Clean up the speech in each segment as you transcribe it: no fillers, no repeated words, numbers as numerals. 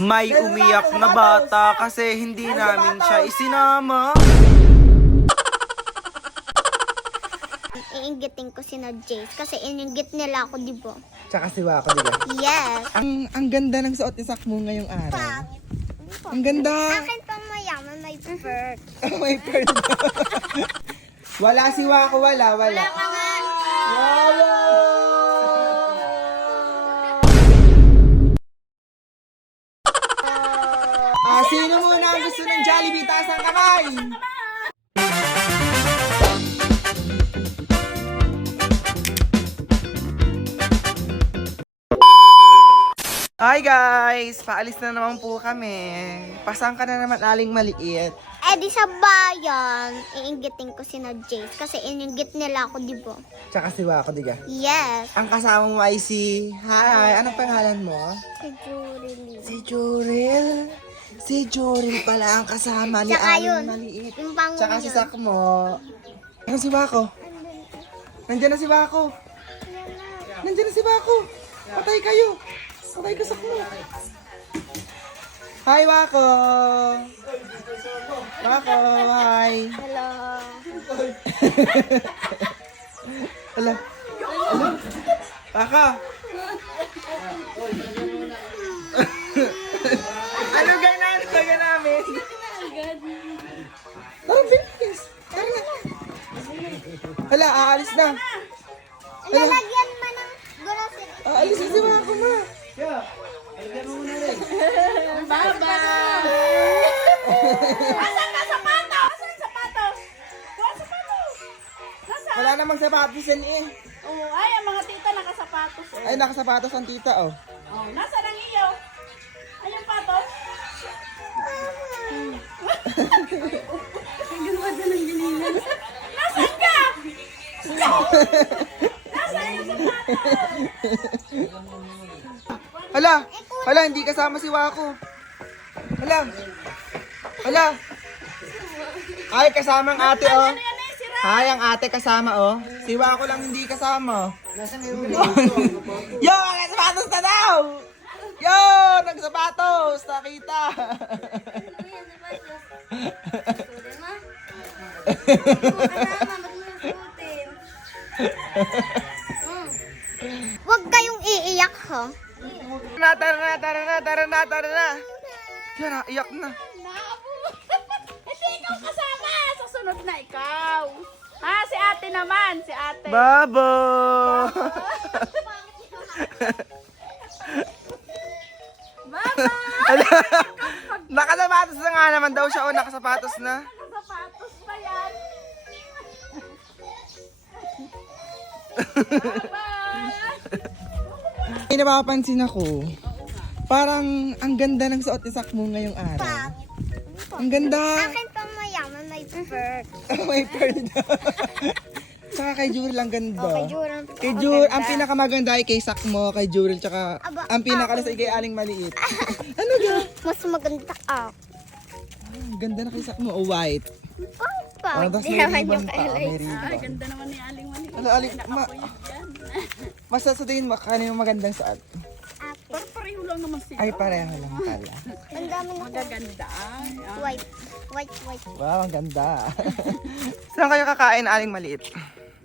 May umiyak na bata kasi hindi namin siya isinama. Iinggitin ko sina Jace kasi ininggit nila ako, di ba? Tsaka si Wako, di ba? Yes. Ang ganda ng suot ni Sakmo ngayong araw. Ang ganda. Akin pang mayaman, may bird. May pearl. Wala si Wako, wala. Wala ka nga. Sino muna ang gusto ng Jollibee? Taas ang kamay! Hi guys! Paalis na naman po kami. Pasang ka na naman, aling maliit. Eh di sa bayan, iinggitin ko sina Jace kasi ininggit nila ako, di ba? Tsaka si Wako, diga. Yes. Ang kasama mo ay si... Hi! Anong pangalan mo? Si Julie. Si Juril. Si Juril pala ang kasama ni Tsaka yun, aling maliit. yung pangon Tsaka si yun. Sakmo. Ano si Wako? Nandiyan na si Wako. Nandiyan na si Wako. Patay kayo. Patay ka, Sakmo. Hi, Wako. Wako, hi. Hello. Hala. Hala. Wako. Ano ganaan? Taga namin. Oh, bilis. Tara na. Hala, aalis na. Lalagyan mo ng grocery. Aalis na si Wako, ma. Asan na sapato? Asan sapatos? Kuha sapatos. Nasa? Wala namang sapatos yan eh. Oh, ay, ang mga tita nakasapatos. Oh. Ay, nakasapatos ang tita, oh. Oh, nasa ang iyo? Ay, yung patos? Nasaan ka? Nasaan yung sapatos? Hala, hala, hindi kasama si Wako. Hala. Hala. Ay, kasama ang ate, oh. Ano yan eh, sira? Hi, ang ate kasama, oh. Si Wako lang hindi kasama. Yo, nagsapatos na daw! Yo, nagsapatos! Nakita! Huwag kayong iiyak, ha? Tara na. Yan na, iyak na. Hindi ikaw kasama. Sa sunod na ikaw. Ha, si ate naman. Si ate. Babo! Baba! Nakasapatos na nga naman daw siya, oh. Nakasapatos na. Nakasapatos pa yan. Baba! May napapansin ako. Parang ang ganda ng suot ni Sakmo ngayong araw. Ang ganda. Akin pang mayaman, may bird. May pearl na. Tsaka kay Juril ang ganda. Okay, Juril. Kay Juril, ang pinakamaganda ay kay Sakmo, kay Juril, tsaka Aba, ang pinakalas ay kay Aling Maliit. Ano ga? Mas maganda ka. Ang ganda na kay Sakmo, oh, white. Pang, Tas di may naman ribbon yung pa, kailay. may ribbon. Ganda naman ni Aling Mali. Ano, Aling, mas sa tingin mo, kano yung magandang suot? Pero pareho lang naman sila. Ay, pareho lang pala. Ang dami na Magaganda. white. White. Wow, ang ganda. Saan kayo kakain, Aling Maliit?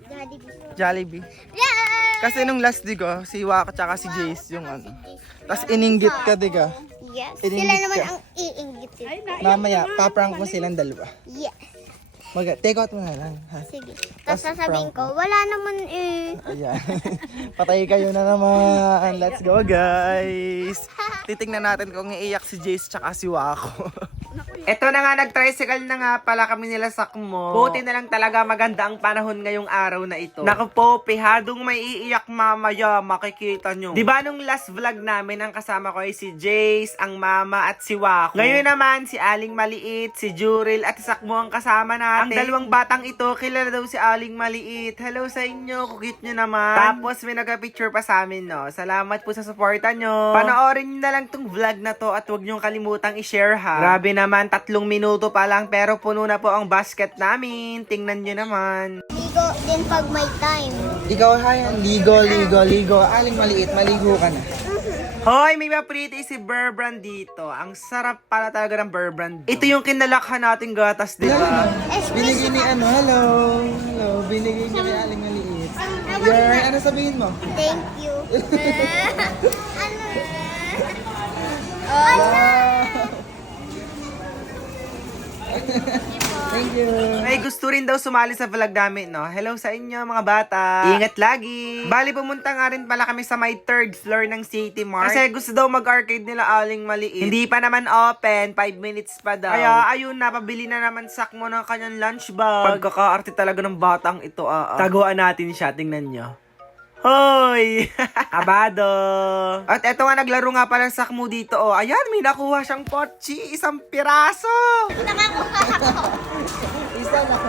Daddy. Jollibee. Yeah! Kasi nung last digo, si Wako tsaka si Jace yung ano. Tapos ininggit ka, diga. Yes. Ininggit Sila naman ka. ang iinggit. Ay, naiyak Mamaya, naman. paprank mo silang dalawa. Yes. Take out mo na lang, ha? Sige. Tas Tapos sasabihin prank ko, wala naman eh. Ayan. Patay kayo na naman. Let's go, guys. Titingnan natin kung iiyak si Jace tsaka si Wako. Eto na nga, nag-tricycle na nga pala kami nila Sakmo. Buti na lang talaga maganda ang panahon ngayong araw na ito. Naku po, pihadong may iiyak mamaya, makikita nyo. Diba nung last vlog namin, ang kasama ko ay si Jace, ang mama at si Wako. Ngayon naman, si Aling Maliit, si Juril at si Sakmo ang kasama natin. Ang dalawang batang ito, kilala daw si Aling Maliit. Hello sa inyo, kukit nyo naman. Tapos may nag-picture pa sa amin, no. Salamat po sa suporta nyo. Panoorin nyo na lang tong vlog na to at huwag nyo kalimutang i-share, ha. Grabe naman, 3 minuto pa lang pero puno na po ang basket namin. Tingnan nyo naman. Ligo din pag may time. Ikaw, hayan. Ligo. Aling Maliit, maligo ka na. Hoy, may pretty si Bear Brand dito. Ang sarap pala talaga ng Bear Brand. Ito yung kinalakhan nating gatas, di ba? Binigay ni ano, hello. Hello, binigay niya ni Aling Maliit. Ano sabihin mo? Thank you. Ano? Thank you. May gusto rin daw sumali sa vlog namin, no? Hello sa inyo, mga bata. Ingat lagi. Bali, pumunta nga rin pala kami sa may 3rd floor ng City Mart. Kasi gusto daw mag-arcade nila Aling Maliit. Hindi pa naman open, 5 minutes pa daw. Kaya, ayun na, pabili na naman Sakmo ng kanyang lunch bag. Pagkakaarte talaga ng batang ito, Taguan natin siya, tingnan nyo. Hoy! Kabado! At eto nga, naglaro nga pala Sakmo dito, Ayan, may nakuha siyang pochi. 1 piraso! Nakakuha ako. Isa lang.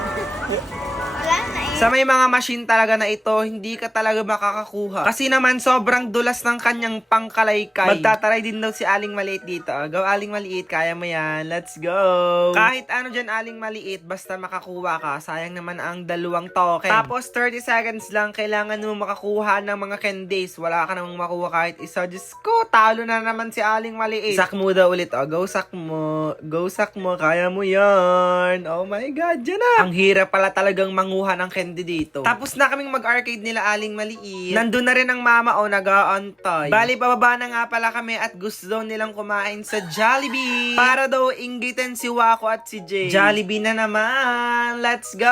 Wala na eh. Sa may mga machine talaga na ito, hindi ka talaga makakakuha. Kasi naman, sobrang dulas ng kanyang pangkalaykay. Magtataray din daw si Aling Maliit dito. Go, Aling Maliit, kaya mo yan. Let's go! Kahit ano dyan, Aling Maliit, basta makakuha ka. Sayang naman ang 2 token. Tapos, 30 seconds lang, kailangan mo makakuha ng mga candies. Wala ka namang makuha kahit isa. Diyos ko, talo na naman si Aling Maliit. Sakmo daw ulit, Go, Sakmo. Go, Sakmo, kaya mo yan. Oh my God, dyan na. Ang hirap pala talagang manguha ng candy dito. Tapos na kaming mag-arcade nila Aling Maliit. Nandun na rin ang mama nag-aantay. Bali, bababa na nga pala kami at gusto daw nilang kumain sa Jollibee. Para daw inggitin si Wako at si Jay. Jollibee na naman. Let's go!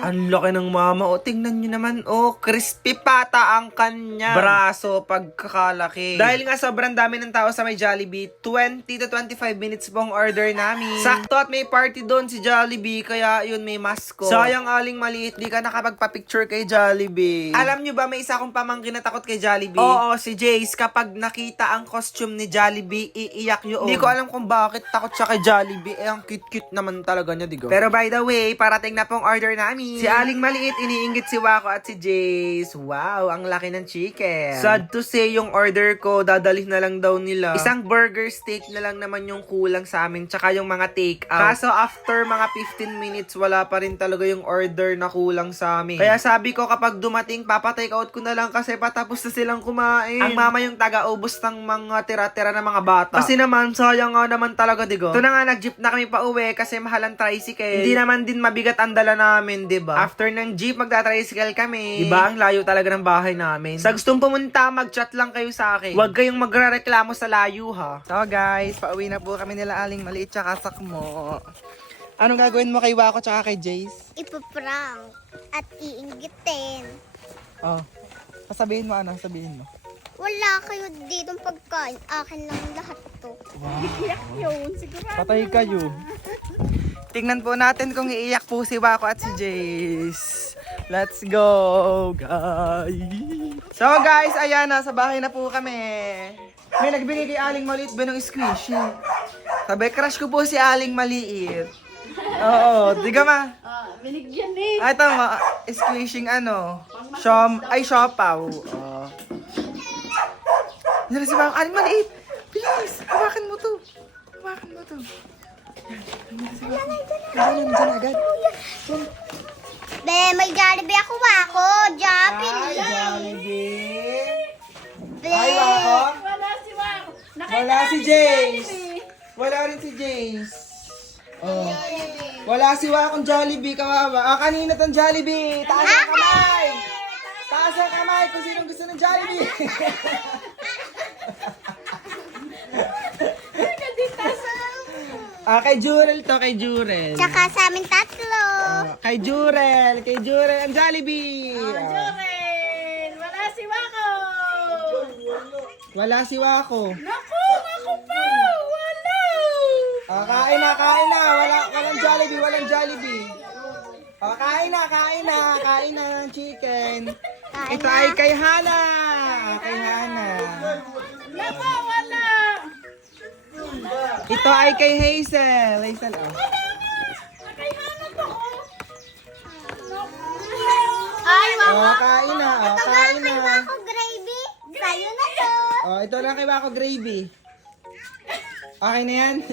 Ang laki ng mama, Tingnan nyo naman, crispy pata ang kanya braso pagkakalaki. Dahil nga sobrang dami ng tao sa may Jollibee, 20 to 25 minutes pong order namin. Sakto at may party doon si Jollibee, kaya yun may masko. Sayang Aling Maliit, di ka nakapagpa-picture kay Jollibee. Alam nyo ba, may isa akong pamangkin na takot kay Jollibee? Oo, si Jace. Kapag nakita ang costume ni Jollibee, iiyak yun. Hindi ko alam kung bakit takot siya kay Jollibee. Ang cute-cute naman talaga niya, digo. Pero by the way, parating na pong order namin. Si Aling Maliit, iniinggit si Wako at si Jace. Wow, ang laki ng chicken. Sad to say, yung order ko, dadalhin na lang daw nila. Isang burger steak na lang naman yung kulang sa amin, tsaka yung mga take out. Kaso after mga 15 minutes, wala pa rin talaga yung order na kulang sa amin. Kaya sabi ko, kapag dumating, papatake out ko na lang kasi patapos na silang kumain. Ang mama yung taga-ubos ng mga tira-tira ng mga bata. Kasi naman, sayang nga naman talaga, digo. Ito na nga, nag-jeep na kami pa uwi kasi mahal ang tricycle. Hindi naman din mabigat ang dala namin, diba? After ng jeep, magta-tricycle kami. Diba? Ang layo talaga ng bahay namin. Sa gustong pumunta, mag-chat lang kayo sa akin. Huwag kayong magre-reklamo sa layo, ha? So guys, pauwi na po kami nila Aling Maliit tsaka Sakmo. Anong gagawin mo kay Wako tsaka kay Jace? Ipaprank at iinggitin. Sasabihin mo ano? Sabihin mo. Wala kayo ditong pagkain. Akin lang lahat to. Iyak yun, sigurado. Patay kayo. Tingnan po natin kung iiyak po si Wako at si Jace. Let's go, guys. So guys, ayan na, sa bahay na po kami. May nagbigay kay Aling Maliit ba ng squishy? Sabi, crush ko po si Aling Maliit. Oo, di ka ma? Binigyan eh. Ay, tama. Squishing siopaw. Yan si Wako. Aling Maliit. Bilis, hawakan mo to. Hawakan mo to. Yan, dyan agad. Be, may Jollibee ako, Wako. Jollibee. Jollibee. Be. Ay, Wako. Wala si Wako. Wala si Jace. Wala rin si Jace. Wala si Wakong Jollibee, kawawa. Kanina tong Jollibee. Taas ang kamay. Taas ang kamay kung sinong gusto ng Jollibee. Kay Jurel to, kay Jurel. Tsaka sa amin tatlo. Kay Jurel ang Jollibee. Joren! Wala si Wako! Wala si Wako. Naku! Ako pa! Wala! Kain na. Walang Jollibee. Kain na ng chicken. Ito ay kay Hana. Naku! Wala! Ito ay kay Hazel. Nakaihanap ako! Ay, Kain na. Ito nga kay Wako gravy. Sa'yo na to. Ito lang kay Wako gravy. Okay na yan?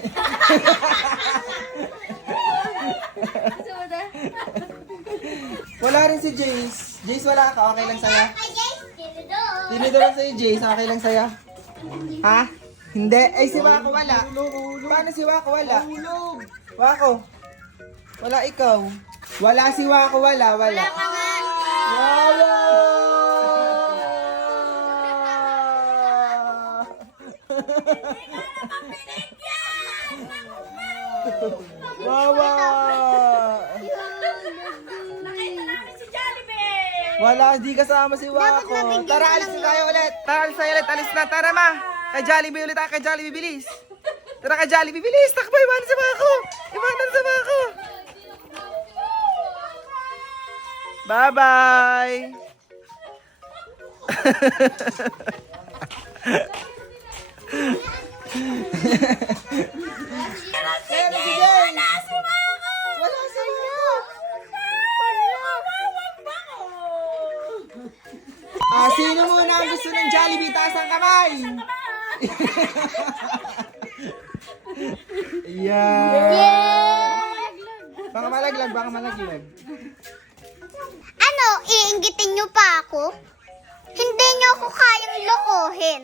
Wala rin si Jace. Jace, wala ka. Okay lang sa'yo. Kay Jace, tinidor. Tinidor lang sa'yo, Jace. Okay lang sa'yo. Ha? Hindi. Eh, si Wako wala. Paano si Wako wala? Wako. Wala ikaw. Wala si Wako, wala. Wala. Wala! Wawa! Nakita namin si Jollibee! Wala, di kasama si Wako. nabigyan Tara, ko alis ng na tayo ulit. Tara, alis tayo ulit. Alis na. Tara, ma. Kay Jollibee ulit tayo. Kay Jollibee, bilis. Tara, kay Jollibee, bilis. Takbo, iwanan si Wako. Iwanan si Wako. Bye-bye. Ayan na si Jen. Wala si Wako. Sino muna ang gusto ng Jollibee? Taas ang kamay. Yeah. Baka malaglag, baka malaglag. Ano, iinggitin niyo pa ako? Hindi niyo ako kayang lokohin.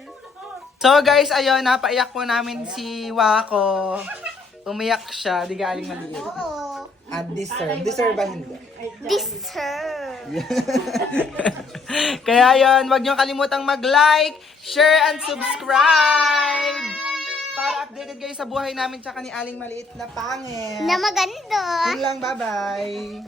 So guys, ayun, napaiyak po namin si Wako. Umiyak siya, di galing maliit. Oo. At deserve. Deserve ba hindi? Deserve. Kaya yun, wag niyo kalimutang mag-like, share, and subscribe! Para updated kayo sa buhay namin tsaka ni Aling Maliit na pangit. Na maganda. Yun lang, bye-bye!